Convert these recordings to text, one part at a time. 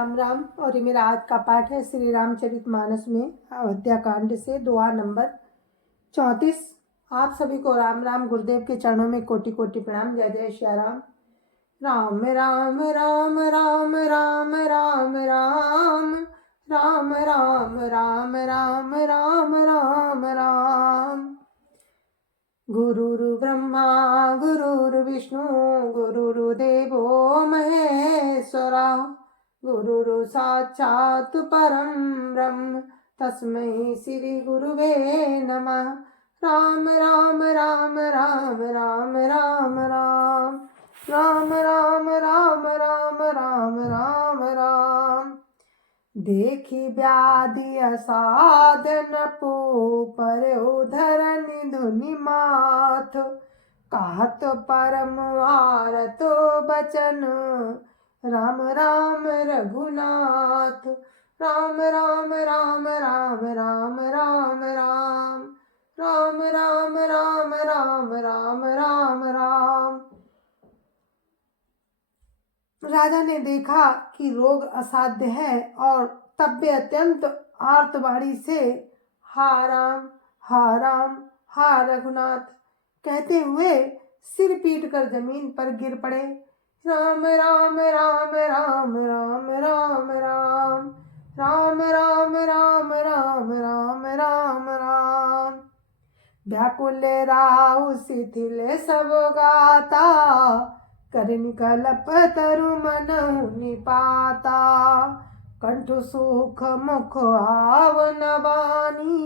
राम राम। और ये मेरा आज का पाठ है श्री रामचरितमानस में अयोध्या कांड से दुआ नंबर 34। आप सभी को राम राम। गुरुदेव के चरणों में कोटि कोटि प्रणाम। जय जय श्री राम। राम राम राम राम राम राम राम राम राम राम राम राम राम राम। गुरुर्ब्रह्मा गुरुर्विष्णु गुरुर्देवो महेश्वरा गुरुर् साक्षात् परं ब्रह्म तस्मै श्री गुरुवे नमः। राम राम राम राम राम राम राम राम राम राम राम राम राम राम। देखी व्याधि असाधन पर उधर निधुनि माथ कहत परम आरत बचन राम राम रघुनाथ। राम राम राम राम राम राम राम राम राम राम राम राम राम राम। राजा ने देखा कि रोग असाध्य है और तब वे अत्यंत आर्तवाणी से हा राम हा रघुनाथ कहते हुए सिर पीट कर जमीन पर गिर पड़े। राम राम राम राम राम राम राम राम राम राम राम राम राम राम। व्याकुल राहु शिथिल सब गाता करनि कलप तरु मनहु निपाता कंठ सुख मुख आवन बानी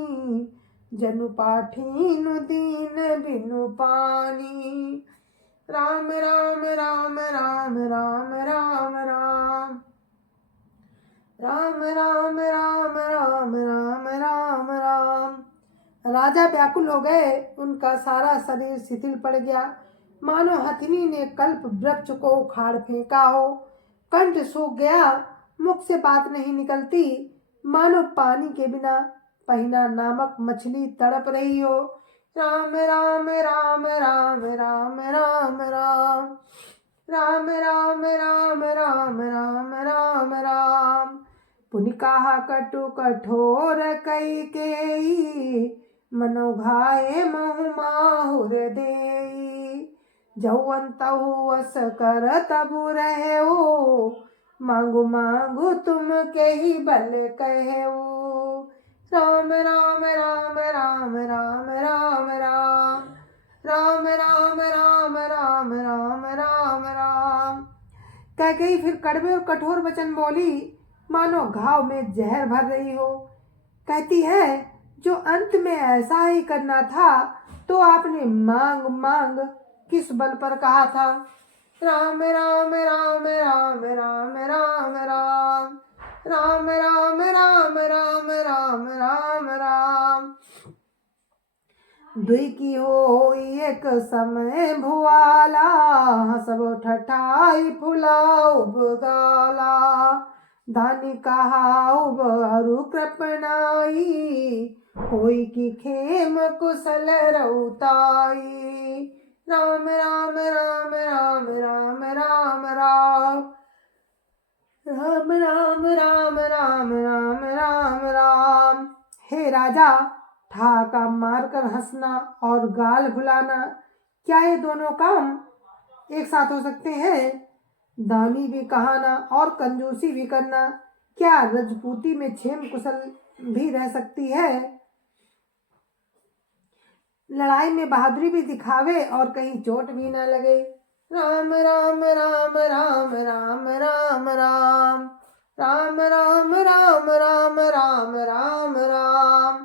जनु पाठीनु दीन बिनु पानी। राम राम राम राम राम राम राम राम राम राम राम राम राम राम। राजा व्याकुल हो गए। उनका सारा शरीर शिथिल पड़ गया, मानो हथिनी ने कल्प वृक्ष को उखाड़ फेंका हो। कंठ सूख गया, मुख से बात नहीं निकलती, मानो पानी के बिना पहिना नामक मछली तड़प रही हो। राम राम राम राम राम राम राम राम राम राम राम राम राम राम। पुनि कहा कटु कठोर कई केई मनो घाये महु माहुर देई जौवंतहु अस कर तबु रहे हो मांगु मांगु तुम के ही बल कहे हो। राम राम राम राम राम राम राम राम राम राम राम राम राम राम। कैकेयी फिर कड़वे और कठोर वचन बोली, मानो घाव में जहर भर रही हो। कहती है, जो अंत में ऐसा ही करना था तो आपने मांग मांग किस बल पर कहा था। राम राम राम राम राम राम राम राम राम राम राम राम राम राम। दुई की हो एक समय भुआला हसबो ठठाई फुलाऊ गाला धानी कहाऊ बरु कृपणाई होई की खेम कुशल रउताई। राम राम राम राम राम राम राम राम राम राम राम राम राम राम। हे राजा, ठाका मारकर हंसना और गाल भुलाना, क्या ये दोनों काम एक साथ हो सकते हैं? दानी भी कहाना और कंजूसी भी करना, क्या रजपूती में क्षेम कुशल भी रह सकती है? लड़ाई में बहादुरी भी दिखावे और कहीं चोट भी न लगे। राम राम राम राम राम राम राम राम राम राम राम राम राम राम।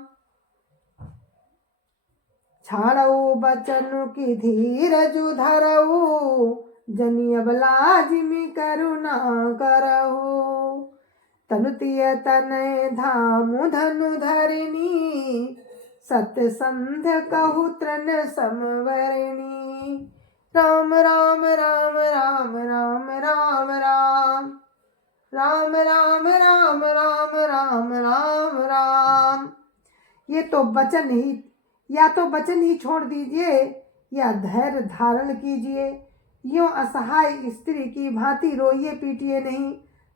छाड़ऊ बचन की धीरजु धरऊ जनि अब लाजिमी करुणा करहु तनुतिय तनय धामु धनु धरिणी सत्य संध कहु तृण समवरणी। राम राम राम राम राम राम राम राम राम राम राम राम राम राम। ये तो वचन ही, या तो वचन ही छोड़ दीजिए या धैर्य धारण कीजिए। यूं असहाय स्त्री की भांति रोइए पीटिए नहीं,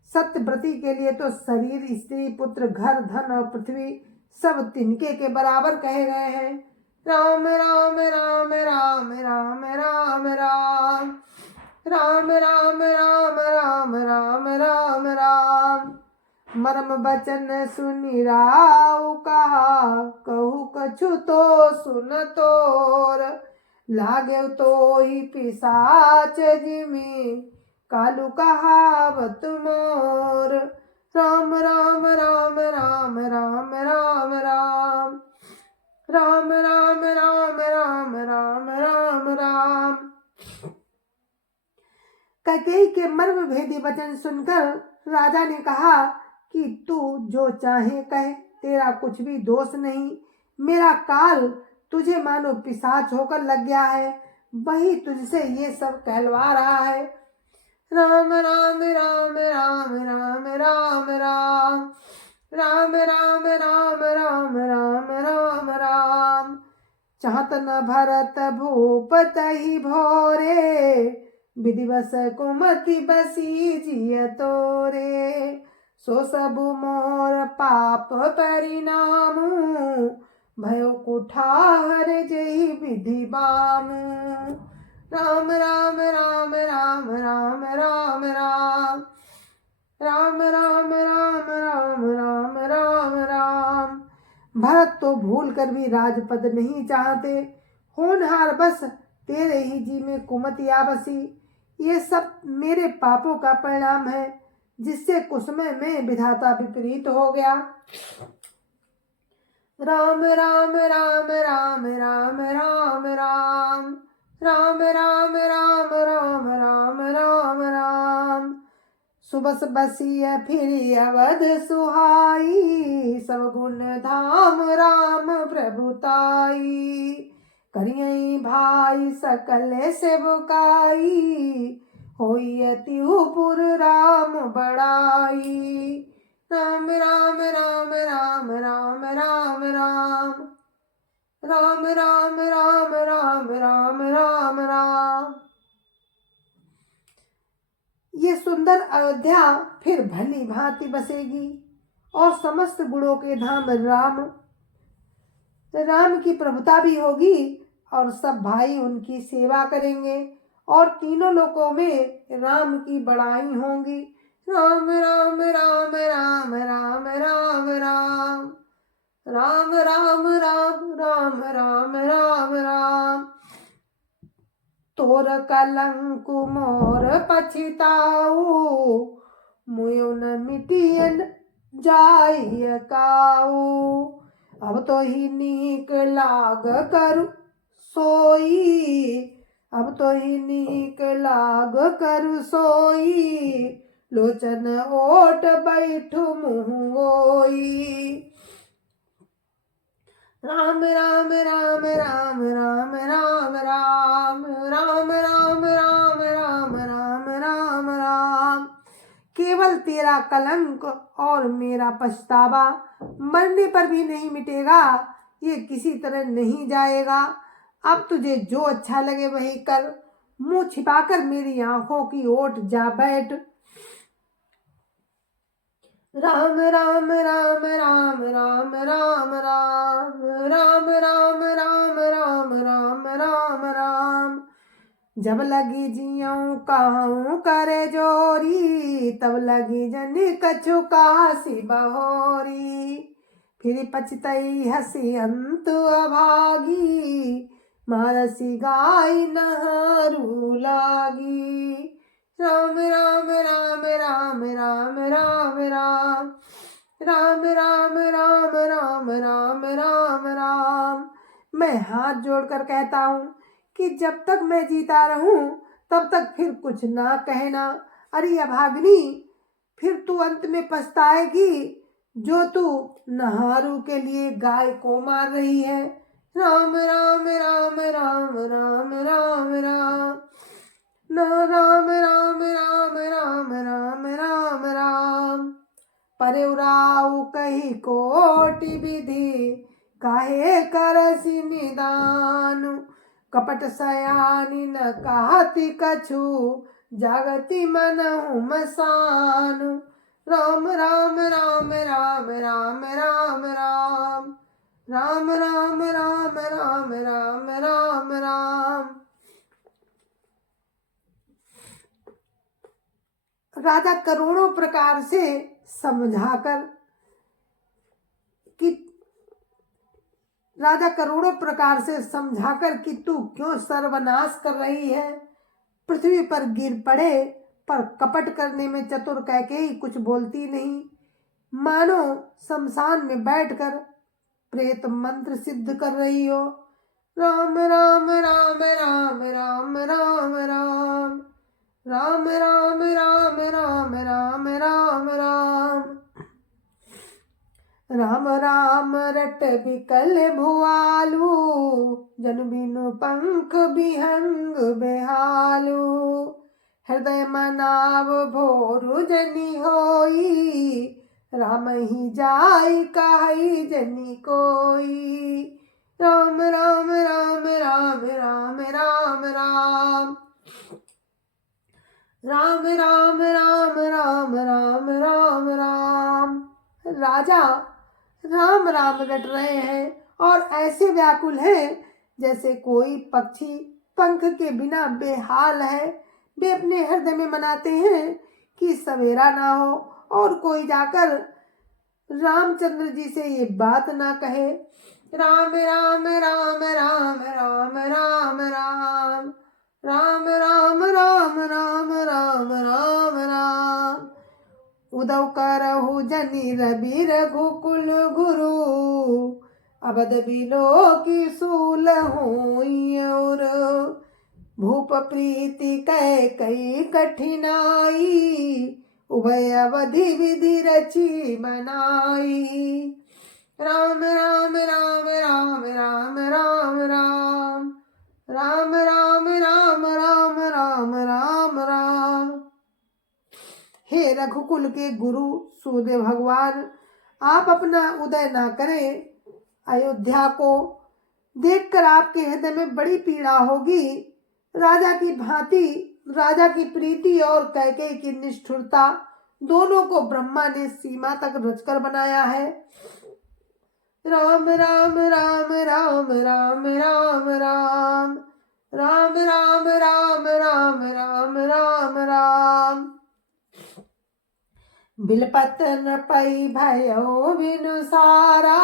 सत्यव्रती के लिए तो शरीर, स्त्री, पुत्र, घर, धन और पृथ्वी सब तिनके के बराबर कहे गए हैं। राम राम राम राम राम राम राम राम राम राम राम राम राम राम। मर्म बचन सुनि राउ कहा, कहू कछु तो सुन तोर। लागे तो ही पिशाच जिमी, कालू कहावत मोर। राम राम राम राम राम राम राम राम राम राम राम राम राम राम। कैकेयी के मर्म भेदी वचन सुनकर राजा ने कहा कि तू जो चाहे कह, तेरा कुछ भी दोष नहीं। मेरा काल तुझे मानो पिशाच होकर लग गया है, वही तुझसे ये सब कहलवा रहा है। राम राम राम राम राम राम राम राम राम राम राम राम राम राम। चाहत न भरत भूप तहि भोरे, विधिवश कुमति बसी जिय तोरे। सो सब मोर पाप परिणामु, भयो कुठार जही विधि बामु। राम राम राम राम राम राम राम राम राम राम राम राम राम राम। भरत तो भूल कर भी राजपद नहीं चाहते, होनहार बस तेरे ही जी में कुमति आ बसी। ये सब मेरे पापों का परिणाम है, जिससे कुसमय में विधाता विपरीत हो गया। राम राम राम राम राम राम राम राम राम राम राम राम राम राम। सुबस बसिय फिर अवध सुहाई, सब गुण धाम राम प्रभुताई। करियई भाई सकल सेवकाई, होई तिहुपुर राम बड़ाई। राम राम राम राम राम राम राम राम राम राम राम राम राम राम। ये सुंदर अयोध्या फिर भली भांति बसेगी और समस्त गुणों के धाम राम की प्रभुता भी होगी, और सब भाई उनकी सेवा करेंगे, और तीनों लोकों में राम की बड़ाई होंगी। राम राम राम राम राम राम राम राम राम राम राम राम राम राम। तोर कलंक मोर पछिताऊ, मुयो न मिटियन जाय काऊ। अब तो ही नीक लाग करू सोई, अब तो ही नीक लाग करू सोई। लोचन ओट बैठु मुँह गोई। राम राम राम राम राम राम राम राम राम राम राम राम राम राम। केवल तेरा कलंक और मेरा पछतावा मरने पर भी नहीं मिटेगा, ये किसी तरह नहीं जाएगा। अब तुझे जो अच्छा लगे वही कर, मुंह छिपाकर मेरी आंखों की ओट जा बैठ। राम राम राम राम राम राम राम राम राम राम राम राम राम राम। जब लगी जियऊ कहूँ करे जोरी, तब लगी जनी कछु कासी बहोरी। फिर पछतई हसी अंत अभागी, मारसी गाय नहरू लागी। राम राम राम राम राम राम राम राम राम राम राम राम राम राम। मैं हाथ जोड़कर कहता हूँ कि जब तक मैं जीता रहूं तब तक फिर कुछ ना कहना। अरे अभागिनी, फिर तू अंत में पछताएगी जो तू नहारू के लिए गाय को मार रही है। राम राम राम राम राम राम राम न राम राम राम राम राम राम राम। परउराऊ कही कोटि विधि, काहे करसि निदान। कपट सयानी न कहती कछु, जागति मनहु मसान। राम राम राम राम राम राम राम राम राम राम राम राम राम राम। राजा करोड़ों प्रकार से समझाकर कि राजा करोड़ों प्रकार से समझाकर कि तू क्यों सर्वनाश कर रही है, पृथ्वी पर गिर पड़े, पर कपट करने में चतुर कैकेयी कुछ बोलती नहीं, मानो शमशान में बैठकर प्रेत मंत्र सिद्ध कर रही हो। राम राम राम राम राम राम राम राम राम राम राम राम राम राम राम राम रट बिकल भुआलू, जन बिनु पंख बिहंग बेहालू, हृदय मनाव भोरु जनि होई, राम ही जाई काई जनि कोई। राम राम राम राम राम राम राम राम राम राम राम राम राम राम। राजा राम राम रट रहे हैं और ऐसे व्याकुल हैं जैसे कोई पक्षी पंख के बिना बेहाल है। वे अपने हृदय में मनाते हैं कि सवेरा ना हो और कोई जाकर रामचंद्र जी से ये बात ना कहे। राम राम राम राम राम राम राम राम राम राम राम राम राम राम। उदव करहु जनि रवि रघुकुल गुरु, अबद बिलो की सूल होई और, भूप प्रीति कै कई कठिनाई, उभय अवधि विधि रची बनाई। राम राम राम राम राम राम राम राम राम राम राम राम राम राम। हे रघुकुल के गुरु सूर्य भगवान, आप अपना उदय ना करें। अयोध्या को देखकर आपके हृदय में बड़ी पीड़ा होगी। राजा की भांति राजा की प्रीति और कैकेयी की निष्ठुरता, दोनों को ब्रह्मा ने सीमा तक रचकर बनाया है। राम राम राम राम राम राम राम राम राम राम राम राम राम राम। बिलपत्र पै भयो बिनु सारा,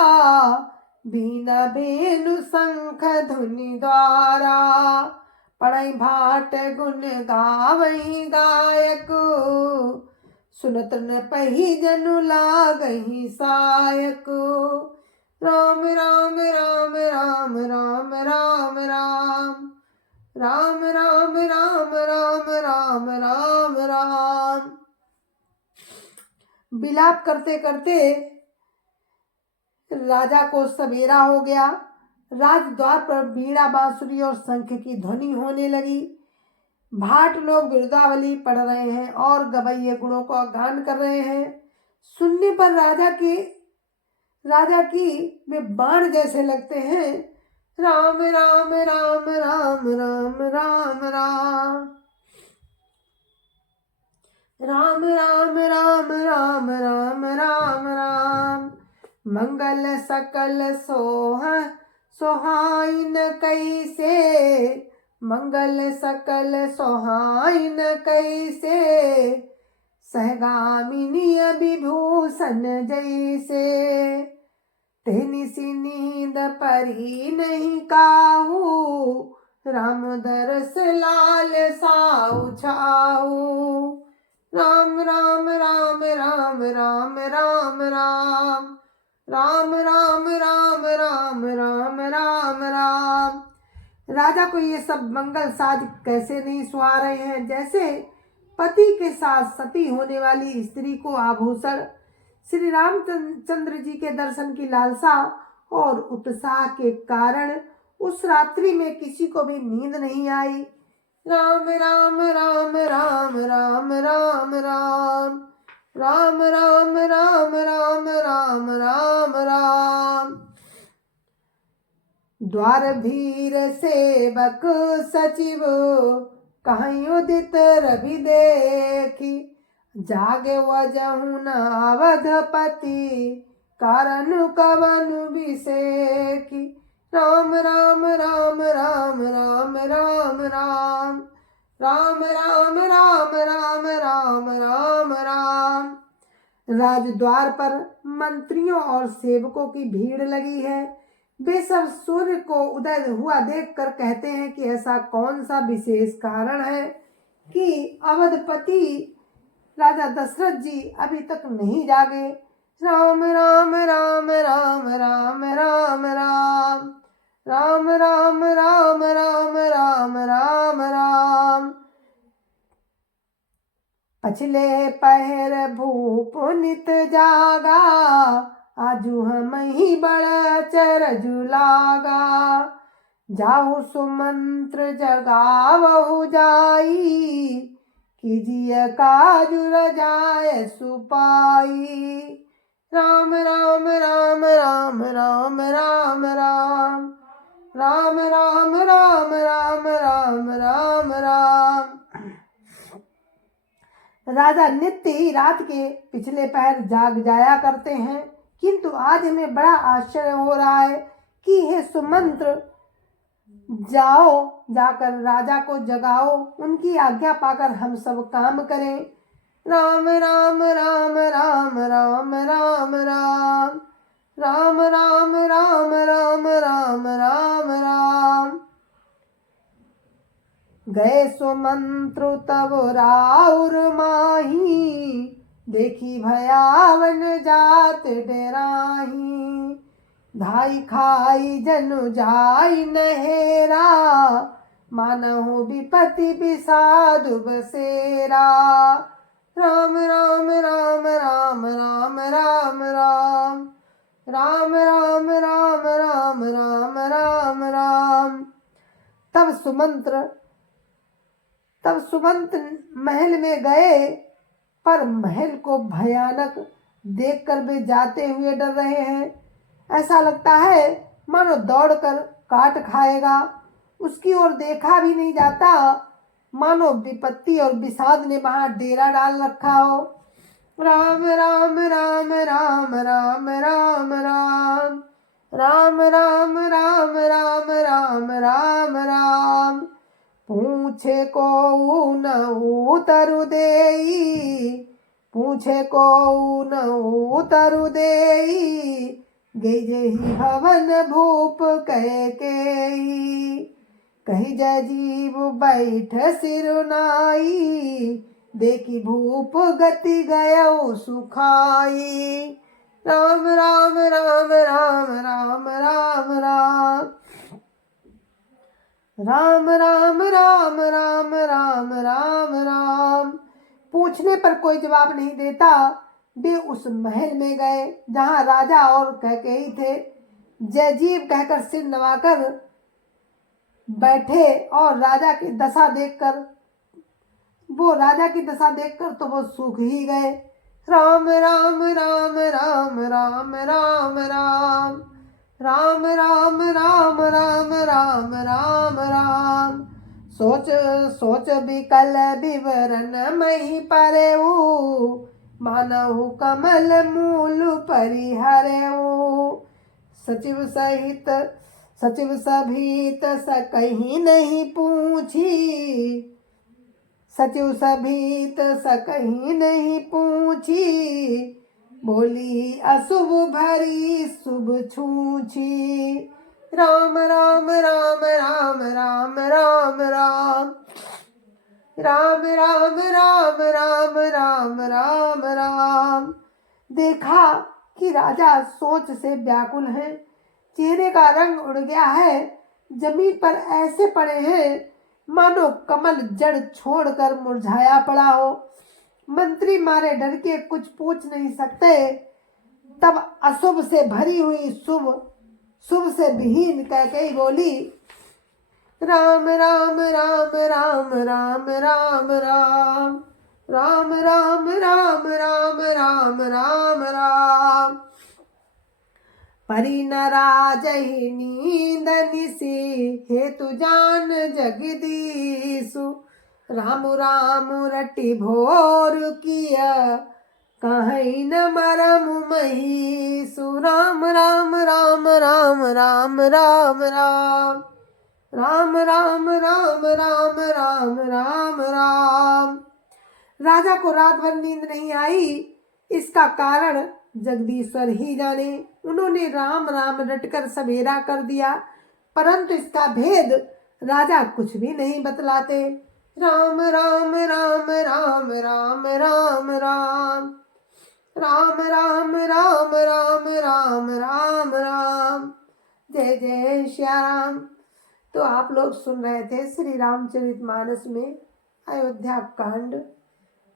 बीना बेनु शंख धुनि द्वारा, पढ़ई भाट गुण गावई गायक, सुनत न पही जनु लागही सायक। राम राम राम राम राम राम राम राम राम राम राम राम राम राम। विलाप करते करते राजा को सवेरा हो गया। राजद्वार पर बीड़ा बांसुरी और शंख की ध्वनि होने लगी। भाट लोग बिरदावली पढ़ रहे हैं और गवैये गुणों का गान कर रहे हैं। सुनने पर राजा की वे बाण जैसे लगते हैं। राम राम राम राम राम राम राम राम राम राम राम राम राम राम। मंगल सकल सोहाइन कैसे, मंगल सकल सोहाइन कैसे, सहगामिनी विभूषण जैसे, तेनी सी नींद परी नहीं काहू, राम दरस लाल साऊ छाऊ। राम राम राम राम राम राम राम राम राम राम राम राम राम राम। राजा को ये सब मंगल साज कैसे नहीं सुहा रहे हैं, जैसे पति के साथ सती होने वाली स्त्री को आभूषण। श्री रामचंद्र जी के दर्शन की लालसा और उत्साह के कारण उस रात्रि में किसी को भी नींद नहीं आई। राम राम राम राम राम राम राम राम राम राम राम राम राम राम। द्वार भीर सेवक सचिव, कहीं उदित रवि देखी, जागे वजहु न अवधपति कारण कवन विषेकी। राम राम राम राम राम राम राम राम राम राम राम राम राम राम। राजद्वार पर मंत्रियों और सेवकों की भीड़ लगी है। वे सब सूर्य को उदय हुआ देखकर कहते हैं कि ऐसा कौन सा विशेष कारण है कि अवधपति राजा दशरथ जी अभी तक नहीं जागे। राम राम राम राम राम राम राम राम राम राम राम राम राम राम। पछले पहर भूप नित जागा आजू हम ही बड़ा चरजु लागा। जाहु सुमंत्र जगावहु जाई कीजिए काजुर जाय सुपाई। राम राम राम राम राम राम राम राम राम राम राम राम राम राम। राजा नित्य ही रात के पिछले पहर जाग जाया करते हैं, किंतु आज हमें बड़ा आश्चर्य हो रहा है कि हे सुमंत्र, जाओ, जाकर राजा को जगाओ, उनकी आज्ञा पाकर हम सब काम करें। राम राम राम राम राम राम राम राम राम राम राम राम राम राम। गए सुमंत्रु तब राउर माही देखी भयावन जात डेराही। धाई खाई जनु जाई नहेरा मानहु विपति विषाद बसेरा। राम राम राम राम राम राम राम राम राम राम राम राम राम राम। तब सुमंत महल में गए, पर महल को भयानक देखकर वे जाते हुए डर रहे हैं। ऐसा लगता है मानो दौड़कर काट खाएगा। उसकी ओर देखा भी नहीं जाता, मानो विपत्ति और विषाद ने वहां डेरा डाल रखा हो। राम राम राम राम राम राम राम राम राम राम राम राम राम राम। पूछे को न उतरु देई, पूछे को न उतरु देई, गई जही भवन भूप कह के। कही जय जीव बैठ सिरुनाई, देखी भूप गति गयो सुखाई। राम राम राम राम राम राम राम राम राम राम राम राम राम राम। पूछने पर कोई जवाब नहीं देता। वे उस महल में गए जहां राजा और कैकेयी थे। जयजीव कहकर सिर नवाकर बैठे और राजा की दशा देखकर तो वो सूख ही गए। राम राम राम राम राम राम राम राम राम राम राम राम राम राम। सोच सोच विकल विवरण मही परेऊ, मानहु कमल मूल परिहरेऊ। सचिव सभीत सकहीं नहीं पूछी, सचिव सभीत सकहीं नहीं पूछी, बोली अशुभ भरी शुभ छूछी। राम राम राम राम राम राम राम राम राम राम राम राम राम राम। देखा कि राजा सोच से व्याकुल हैं, चेहरे का रंग उड़ गया है, जमीन पर ऐसे पड़े हैं मानो कमल जड़ छोड़कर मुरझाया पड़ा हो। मंत्री मारे डर के कुछ पूछ नहीं सकते। तब अशुभ से भरी हुई शुभ से विहीन कैकेयी बोली, राम राम राम राम राम राम राम राम राम राम राम राम राम राम। परी न राजहि नींद निसी, हेतु जान जगदीशु, राम राम रटि भोर किया, कहीं न मरम महीसु। राम राम राम राम राम राम राम राम राम राम राम राम राम राम। राजा को रात भर नींद नहीं आई, इसका कारण जगदीश्वर ही जाने। उन्होंने राम राम रटकर सवेरा कर दिया, परंतु इसका भेद राजा कुछ भी नहीं बतलाते। राम राम राम राम राम राम राम राम राम राम राम राम राम राम। जय जय श्याम। तो आप लोग सुन रहे थे श्री रामचरितमानस में अयोध्या कांड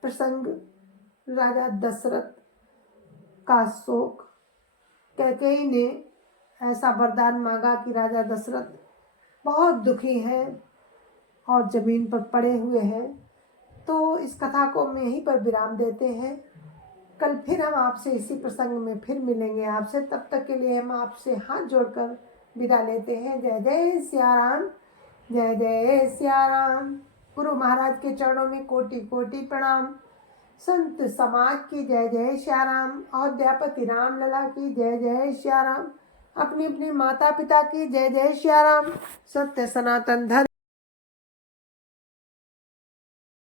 प्रसंग, राजा दशरथ का शोक। कैकेयी ने ऐसा वरदान मांगा कि राजा दशरथ बहुत दुखी हैं और जमीन पर पड़े हुए हैं। तो इस कथा को हम यहीं पर विराम देते हैं। कल फिर हम आपसे इसी प्रसंग में फिर मिलेंगे आपसे। तब तक के लिए हम आपसे हाथ जोड़कर विदा लेते हैं। जय जय सिया राम, जय जय सिया राम। गुरु महाराज के चरणों में कोटि कोटि प्रणाम। संत समाज की जय जय श्या राम। अयोध्यापति राम लला की जय जय श्या राम। अपनी अपनी माता पिता की जय जय श्या राम। सत्य सनातन धर्म